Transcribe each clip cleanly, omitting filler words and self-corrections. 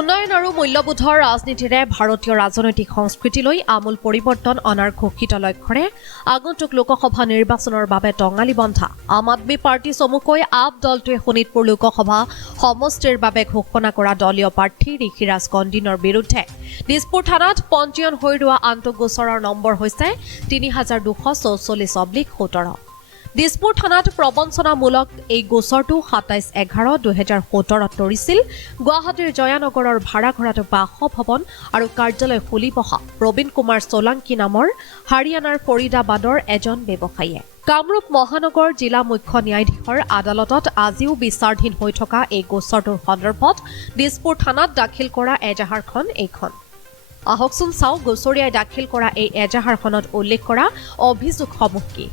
উন্নয়ন আৰু মূল্যবোধৰ ৰাজনীতিৰে ভাৰতীয় ৰাজনৈতিক সংস্কৃতিলৈ আমূল পৰিৱৰ্তন অনাৰ ঘোষিত লক্ষ্যৰে আগন্তুক লোকসভা নিৰ্বাচনৰ বাবে টঙালি বন্ধা আম আদমী পাৰ্টি চমুকৈ আপ দলটোৱে শোণিতপুৰ লোকসভা সমষ্টিৰ বাবে ঘোষণা কৰা দলীয় প্ৰাৰ্থী ঋষিৰাজ কন্দিনৰ বিৰুদ্ধে দিছপুৰ থানাত পঞ্জীয়ন হৈ ৰোৱা আনটো গোচৰৰ নম্বৰ হৈছে ৩২৪৪/17। দিছপুৰ থানাত প্ৰবঞ্চনামূলক এই গোচৰটো ২৭/১১/২০১৭ত তৰিছিল গুৱাহাটীৰ জয়ানগৰৰ ভাড়াঘৰতো বাসভৱন আৰু কাৰ্যালয় খুলি বহা প্ৰবীণ কুমাৰ সোলাংকি নামৰ হাৰিয়ানাৰ ফৰিদাবাদৰ এজন ব্যৱসায়ীয়ে। কামৰূপ মহানগৰ জিলা মুখ্য ন্যায়াধীশৰ আদালতত আজিও বিচাৰাধীন হৈ থকা এই গোচৰটোৰ সন্দৰ্ভত দিছপুৰ থানাত দাখিল কৰা এজাহাৰখন এইখন। আহকচোন চাওঁ গোচৰীয়াই দাখিল কৰা এই এজাহাৰখনত উল্লেখ কৰা অভিযোগসমূহ কি।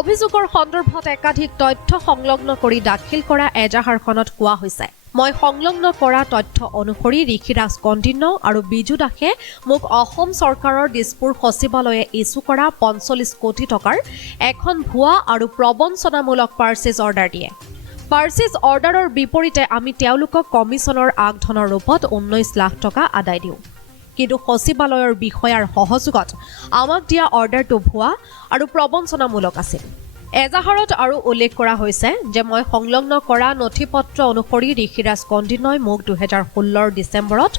অভিযোগৰ সন্দৰ্ভত একাধিক তথ্য সংলগ্ন কৰি দাখিল কৰা এজাহাৰখনত কোৱা হৈছে, মই সংলগ্ন কৰা তথ্য অনুসৰি ঋষিৰাজ কন্দিন্য আৰু বিজু দাসে মোক অসম চৰকাৰৰ দিছপুৰ সচিবালয়ে ইছ্যু কৰা ৪৫ কোটি টকাৰ এখন ভুৱা আৰু প্ৰবঞ্চনামূলক পাৰ্চেজ অৰ্ডাৰ দিয়ে। পাৰ্চেজ অৰ্ডাৰৰ বিপৰীতে আমি তেওঁলোকক কমিছনৰ আগধনৰ ৰূপত ১৯ লাখ টকা আদায় দিওঁ। কিন্তু সচিবালয়ৰ বিষয়াৰ সহযোগত আমাক দিয়া অৰ্ডাৰটো ভুৱা আৰু প্ৰবঞ্চনামূলক আছিল। এজাহাৰত আৰু উল্লেখ কৰা হৈছে যে মই সংলগ্ন কৰা নথিপত্ৰ অনুসৰি ঋষিৰাজ কন্দিন্যই মোক ২০১৬ ডিচেম্বৰত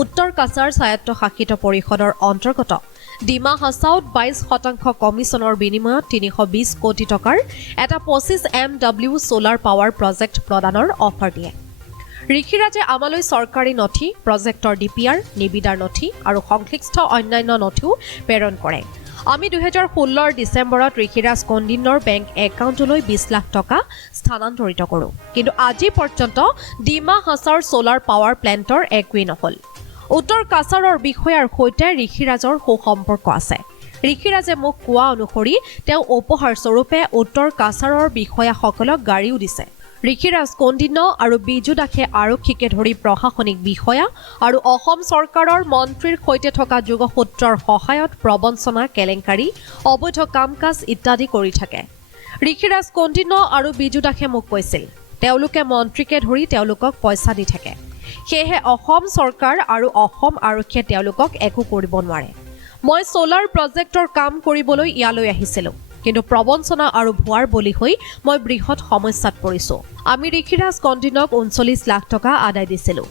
উত্তৰ কাছাৰ স্বায়ত্তশাসিত পৰিষদৰ অন্তৰ্গত ডিমা হাছাওত ২২% কমিছনৰ বিনিময়ত ৩২০ কোটি টকাৰ এটা ২৫ MW ছ'লাৰ পাৱাৰ প্ৰজেক্ট প্ৰদানৰ অফাৰ দিয়ে। ঋষিৰাজে আমালৈ চৰকাৰী নথি, প্ৰজেক্টৰ DPR, নিবিদাৰ নথি আৰু সংশ্লিষ্ট অন্যান্য নথিও প্ৰেৰণ কৰে। আমি ২০১৬ ডিচেম্বৰত ঋষিৰাজ কন্দিন্যৰ বেংক একাউণ্টলৈ ২০ লাখ টকা স্থানান্তৰিত কৰোঁ। কিন্তু আজি পৰ্যন্ত ডিমা হাছাৰ ছ'লাৰ পাৱাৰ প্লেণ্টৰ একোৱেই নহ'ল। উত্তৰ কাছাৰৰ বিষয়াৰ সৈতে ঋষিৰাজৰ সুসম্পৰ্ক আছে। ঋষিৰাজে মোক কোৱা অনুসৰি তেওঁ উপহাৰস্বৰূপে উত্তৰ কাছাৰৰ বিষয়াসকলক গাড়ীও দিছে। ঋষিৰাজ কন্দিন্য আৰু বিজু দাসে আৰক্ষীকে ধৰি প্ৰশাসনিক বিষয়া আৰু অসম চৰকাৰৰ মন্ত্ৰীৰ সৈতে থকা যোগসূত্ৰৰ সহায়ত প্ৰবঞ্চনা, কেলেংকাৰী, অবৈধ কাম কাজ ইত্যাদি কৰি থাকে। ঋষিৰাজ কন্দিন্য আৰু বিজু দাসে মোক কৈছিল, তেওঁলোকে মন্ত্ৰীকে ধৰি তেওঁলোকক পইচা দি থাকে। সেয়েহে অসম চৰকাৰ আৰু অসম আৰক্ষীয়ে তেওঁলোকক একো কৰিব নোৱাৰে। মই ছ'লাৰ প্ৰজেক্টৰ কাম কৰিবলৈ ইয়ালৈ আহিছিলোঁ। কিন্তু প্ৰবঞ্চনা আৰু ভুৱাৰ বলি হৈ মই বৃহৎ সমস্যাত পৰিছোঁ। আমি ঋষিৰাজ কন্দিন্যক ৩৯ লাখ টকা আদায় দিছিলোঁ।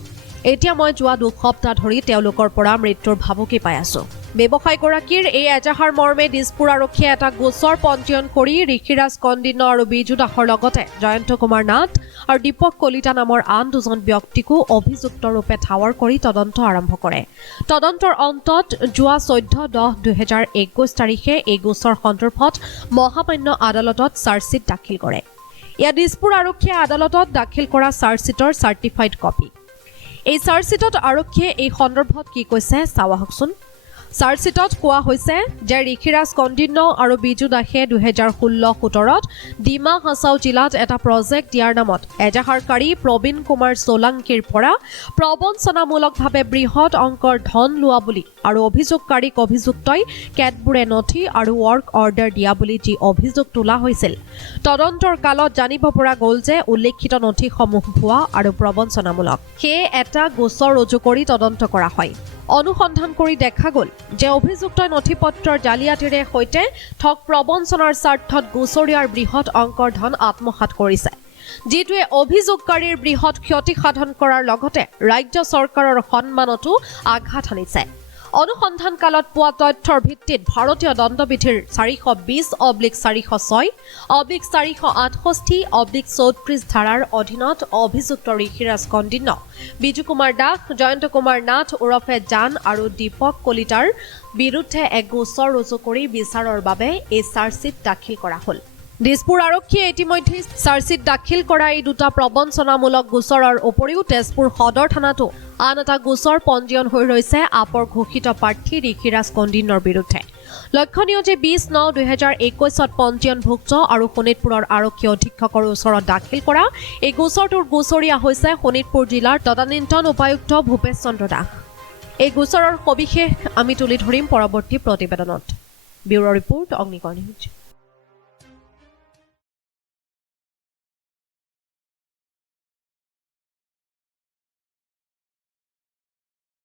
এতিয়া মই যোৱা ২ সপ্তাহ ধৰি তেওঁলোকৰ পৰা মৃত্যুৰ ভাবুকি পাই আছোঁ। ব্যৱসায়ীগৰাকীৰ এই এজাহাৰ মৰ্মে দিছপুৰ আৰক্ষীয়ে এটা গোচৰ পঞ্জীয়ন কৰি ঋষিৰাজ কন্দিন্য আৰু বিজু দাসৰ লগতে জয়ন্ত কুমাৰ নাথ আৰু দীপক কলিতা নামৰ আন ২জন ব্যক্তিকো অভিযুক্ত ৰূপে ঠাৱৰ কৰি তদন্ত আৰম্ভ কৰে। তদন্তৰ অন্তত যোৱা ১৪/১০/২০২১ তাৰিখে এই গোচৰ সন্দৰ্ভত মহামান্য আদালতত চাৰ্জশ্বীট দাখিল কৰে। এয়া দিছপুৰ আৰক্ষীয়ে আদালতত দাখিল কৰা চাৰ্জশ্বীটৰ চাৰ্টিফাইড কপি। এই চাৰ্জশ্বীটত আৰক্ষীয়ে এই সন্দৰ্ভত কি কৈছে চাওঁ আহকচোন। চাৰ্জশ্বীটত কোৱা হৈছে যে ঋষিৰাজ কন্দিন্য আৰু বিজু দাসে ২০১৬-১৭ত ডিমা হাছাও জিলাত এটা প্ৰজেক্ট দিয়াৰ নামত এজাহাৰকাৰী প্ৰবীণ কুমাৰ সোলাংকিৰ পৰা প্ৰবঞ্চনামূলকভাৱে বৃহৎ অংকৰ ধন লোৱা বুলি আৰু অভিযোগকাৰীক অভিযুক্তই কেতবোৰে নথি আৰু ৱৰ্ক অৰ্ডাৰ দিয়া বুলি যি অভিযোগ তোলা হৈছিল, তদন্তৰ কালত জানিব পৰা গ'ল যে উল্লেখিত নথিসমূহ ভুৱা আৰু প্ৰবঞ্চনামূলক। সেয়ে এটা গোচৰ ৰুজু কৰি তদন্ত কৰা হয়। অনুসন্ধান কৰি দেখা গ'ল যে অভিযুক্তই নথিপত্ৰৰ জালিয়াতিৰে সৈতে ঠগ প্ৰবঞ্চনাৰ স্বাৰ্থত গোচৰীয়াৰ বৃহৎ অংকৰ ধন আত্মসাৎ কৰিছে, যিটোৱে অভিযোগকাৰীৰ বৃহৎ ক্ষতি সাধন কৰাৰ লগতে ৰাজ্য চৰকাৰৰ সন্মানতো আঘাত হানিছে। অনুসন্ধান কালত পোৱা তথ্যৰ ভিত্তিত ভাৰতীয় দণ্ডবিধিৰ ৪২০/৪06/৪68/৩৪ ধাৰাৰ অধীনত অভিযুক্ত ঋষিৰাজ কন্দিন্য, বিজু কুমাৰ দাস, জয়ন্ত কুমাৰ নাথ ওৰফে জান আৰু দীপক কলিতাৰ বিৰুদ্ধে এক গোচৰ ৰুজু কৰি বিচাৰৰ বাবে এই চাৰ্জশ্বীট দাখিল কৰা হ'ল। দিছপুৰ আৰক্ষীয়ে ইতিমধ্যে চাৰ্জশ্বীট দাখিল কৰা এই দুটা প্ৰবঞ্চনামূলক গোচৰৰ উপৰিও তেজপুৰ সদৰ থানাতো আন এটা গোচৰ পঞ্জীয়ন হৈ ৰৈছে আপৰ ঘোষিত প্ৰাৰ্থী ঋষিৰাজ কন্দিন্যৰ বিৰুদ্ধে। লক্ষণীয় যে ২০/৯/২০২১ত পঞ্জীয়নভুক্ত আৰু শোণিতপুৰৰ আৰক্ষী অধীক্ষকৰ ওচৰত দাখিল কৰা এই গোচৰটোৰ গোচৰীয়া হৈছে শোণিতপুৰ জিলাৰ তদানীন্তন উপায়ুক্ত ভূপেশ চন্দ্ৰ দাস। এই গোচৰৰ সবিশেষ আমি তুলি ধৰিম পৰৱৰ্তী প্ৰতিবেদনত। ব্যুৰ' ৰিপৰ্ট, অগ্নিকৰ নিউজ।